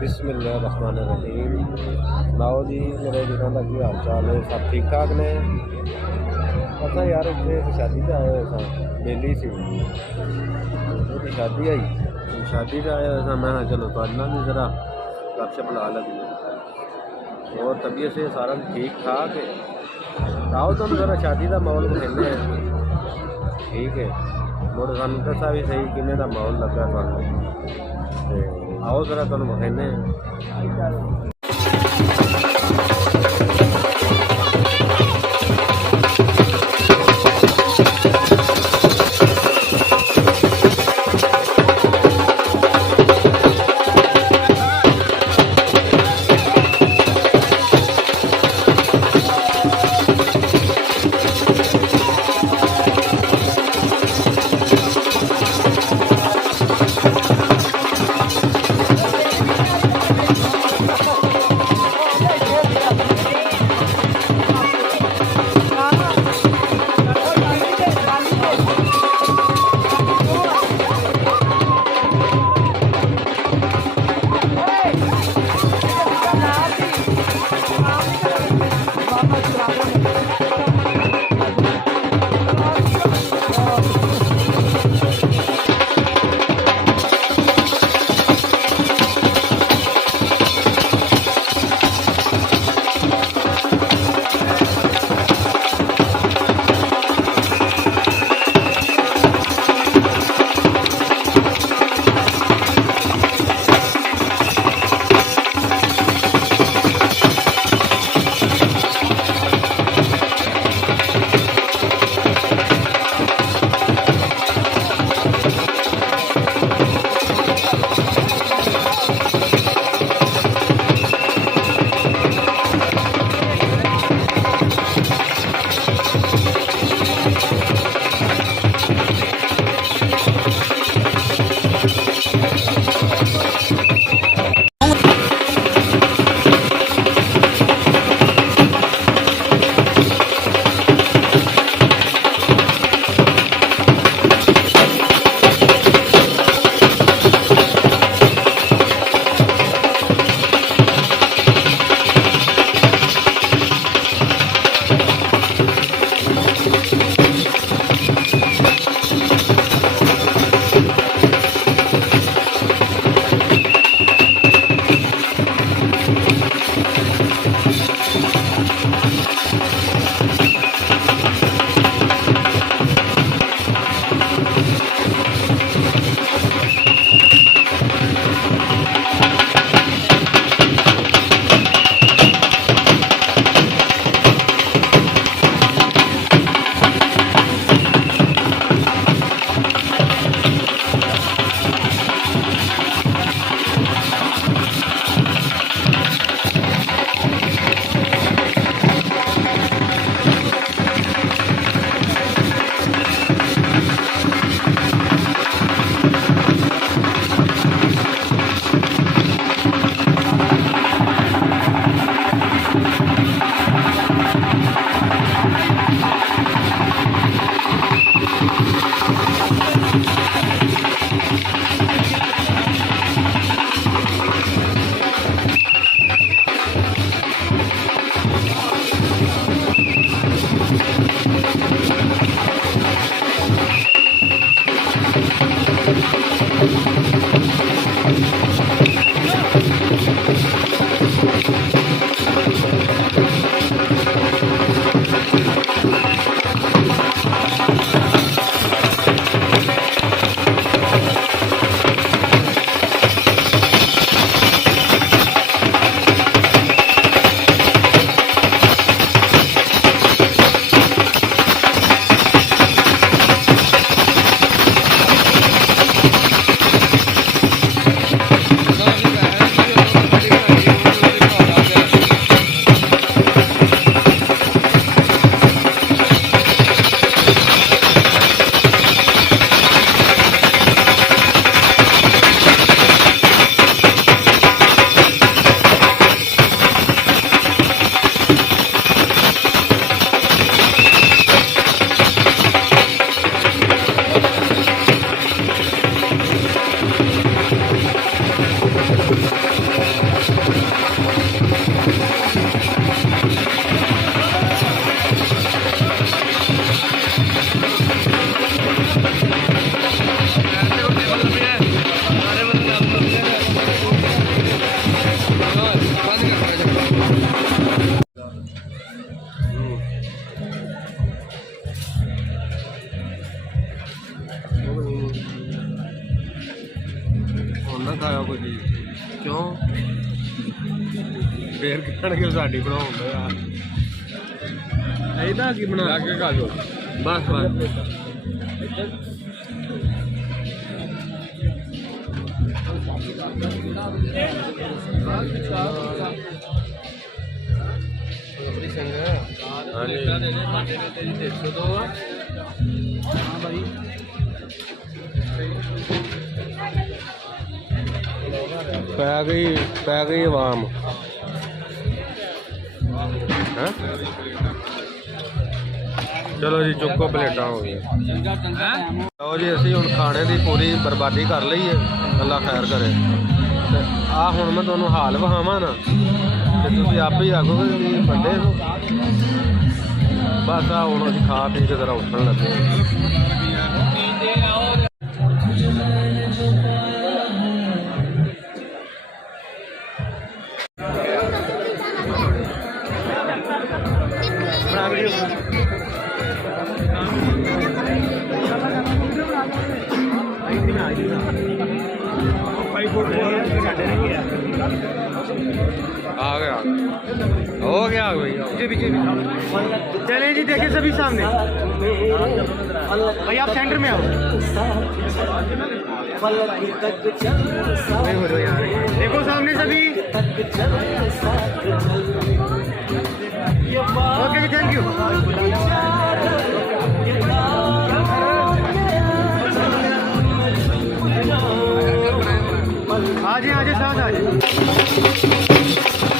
बिस्मिल्लाहिर्रहमानिर्रहीम। सुनाओ जी मेरे वीरों का की हाल चाल है, सब ठीक ठाक ने। पता यार इतने एक शादी से आए हुए सा, बेली सी एक शादी आई, शादी से आए हुए सा। मैं चलो तो ना भी ज़रा गपशप ला लगी, और तबीयत से सारा ठीक ठाक है। आओ तुम ज़रा शादी का माहौल खेलने हैं, ठीक है। मुड़ सानू दसा भी सही किन्ने का माहौल लगा तुहानू, आओ जरा तुहानू विखाने। क्यों फिर कहणगे साडी बनाउंदे यार ਇਹਦਾ ਕੀ ਬਣਾ ਕੇ ਖਾ ਲਓ ਬਸ ਸਿੰਘ ਪੈ ਗਈ ਆਵਾਮ ਹੈ ਚਲੋ ਜੀ ਚੁੱਕੋ ਪਲੇਟਾਂ ਹੋ ਗਈਆਂ ਲਓ ਜੀ ਅਸੀਂ ਹੁਣ ਖਾਣੇ ਦੀ ਪੂਰੀ ਬਰਬਾਦੀ ਕਰ ਲਈ ਹੈ ਅੱਲਾ ਖੈਰ ਕਰੇ ਤੇ ਆ ਹੁਣ ਮੈਂ ਤੁਹਾਨੂੰ ਹਾਲ ਵਿਖਾਵਾਂ ਨਾ ਤੇ ਤੁਸੀਂ ਆਪੇ ਹੀ ਆਖੋਗੇ ਕਿ ਵੱਡੇ ਹੋ ਬਸ ਆ ਹੁਣ ਅਸੀਂ ਖਾ ਪੀ ਕੇ ਜ਼ਰਾ ਉੱਠਣ ਲੱਗੇ आ गया हो गया पीछे चले जी देखिए सभी सामने भाई आप सेंटर में आओ यार देखो सामने सभी ओके जी थैंक यू आ जाए साथ आ जाए